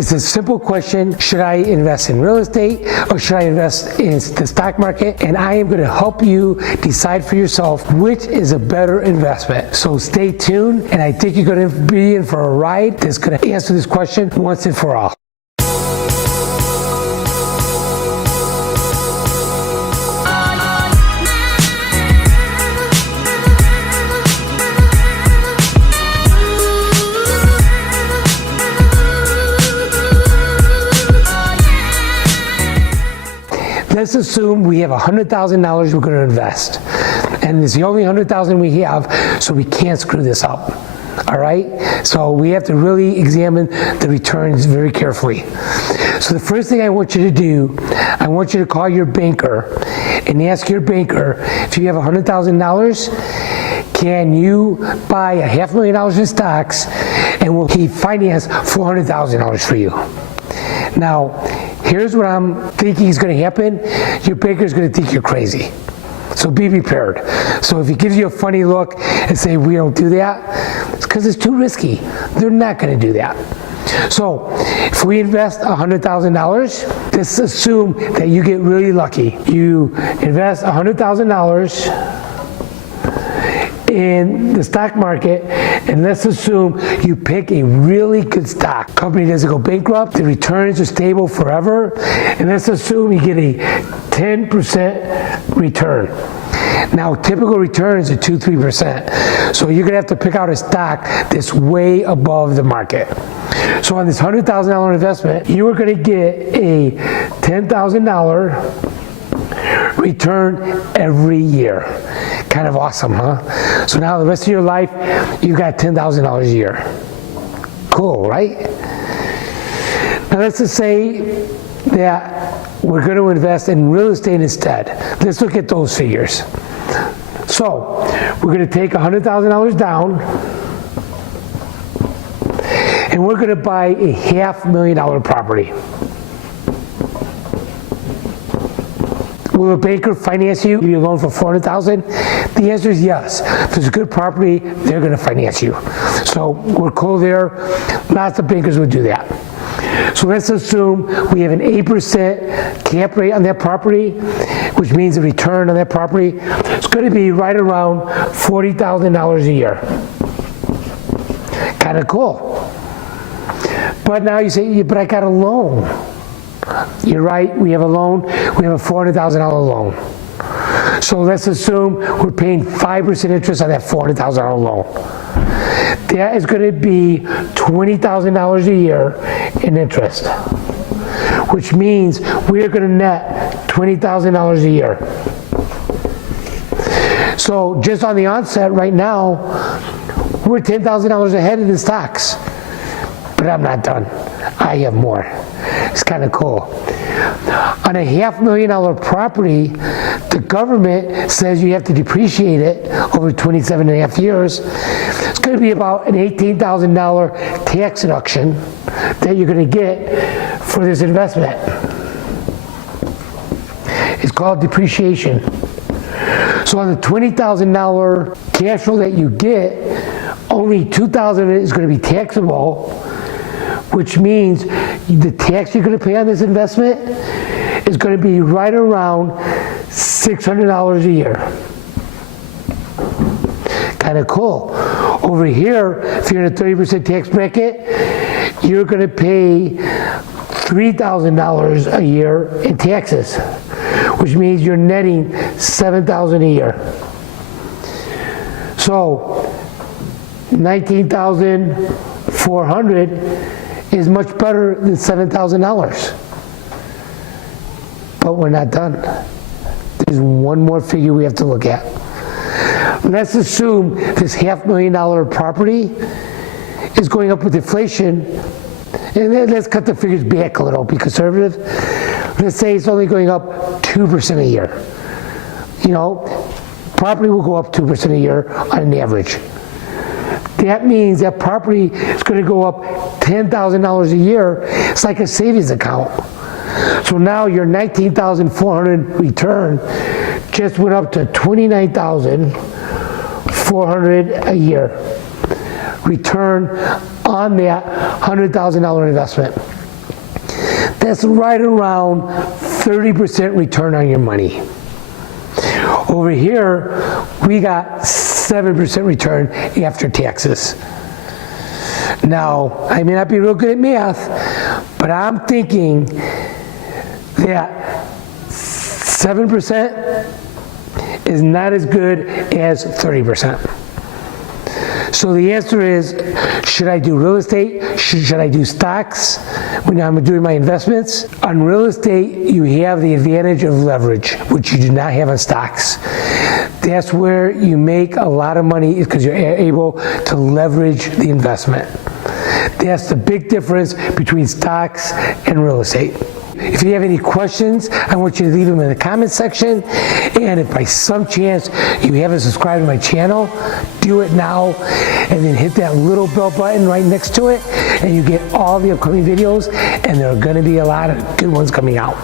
It's a simple question. Should I invest in real estate or should I invest in the stock market? And I am going to help you decide for yourself which is a better investment. So stay tuned, and I think you're going to be in for a ride that's going to answer this question once and for all. Let's assume we have $100,000 we're going to invest, and it's the only $100,000 we have, so we can't screw this up. All right? So we have to really examine the returns very carefully. So the first thing I want you to do, I want you to call your banker and ask your banker, if you have $100,000, can you buy $500,000 in stocks, and will he finance $400,000 for you? Now, here's what I'm thinking is going to happen. Your banker is going to think you're crazy. So be prepared. So if he gives you a funny look and say, we don't do that, it's because it's too risky. They're not going to do that. So if we invest $100,000, let's assume that you get really lucky. You invest $100,000 in the stock market, and let's assume you pick a really good stock. Company doesn't go bankrupt, the returns are stable forever, and let's assume you get a 10% return. Now, typical returns are 2-3%, so you're gonna have to pick out a stock that's way above the market. So on this $100,000 investment, you are gonna get a $10,000 return every year. Kind of awesome, huh? So now the rest of your life, you've got $10,000 a year. Cool, right? Now let's just say that we're going to invest in real estate instead. Let's look at those figures. So we're going to take $100,000 down, and we're going to buy a $500,000 property. Will a banker finance you, give you a loan for $400,000? The answer is yes. If it's a good property, they're going to finance you. So we're cool there. Lots of bankers would do that. So let's assume we have an 8% cap rate on that property, which means the return on that property is going to be right around $40,000 a year. Kind of cool. But now you say, yeah, but I got a loan. You're right, we have a loan. We have a $400,000 loan. So let's assume we're paying 5% interest on that $400,000 loan. That is going to be $20,000 a year in interest, which means we're going to net $20,000 a year. So just on the onset right now, we're $10,000 ahead of the stocks. But I'm not done. I have more. It's kind of cool. On a $500,000 property, the government says you have to depreciate it over 27 and a half years. It's going to be about an $18,000 tax deduction that you're going to get for this investment. It's called depreciation. So on the $20,000 cash flow that you get, only $2,000 of it is going to be taxable, which means the tax you're going to pay on this investment is going to be right around $600 a year. Kind of cool. Over here, if you're in a 30% tax bracket, you're going to pay $3,000 a year in taxes, which means you're netting $7,000 a year. So $19,400 is much better than $7,000. But we're not done. There's one more figure we have to look at. Let's assume this $500,000 property is going up with inflation, and then let's cut the figures back a little, be conservative. Let's say it's only going up 2% a year. You know, property will go up 2% a year on an average. That means that property is going to go up $10,000 a year. It's like a savings account. So now your $19,400 return just went up to $29,400 a year return on that $100,000 investment. That's right around 30% return on your money. Over here, we got 7% return after taxes. Now, I may not be real good at math, but I'm thinking that 7% is not as good as 30%. So the answer is, should I do real estate? Should I do stocks when I'm doing my investments? On real estate, you have the advantage of leverage, which you do not have on stocks. That's where you make a lot of money, because you're able to leverage the investment. That's the big difference between stocks and real estate. If you have any questions, I want you to leave them in the comment section. And if by some chance you haven't subscribed to my channel, do it now, and then hit that little bell button right next to it, and you get all the upcoming videos, and there are going to be a lot of good ones coming out.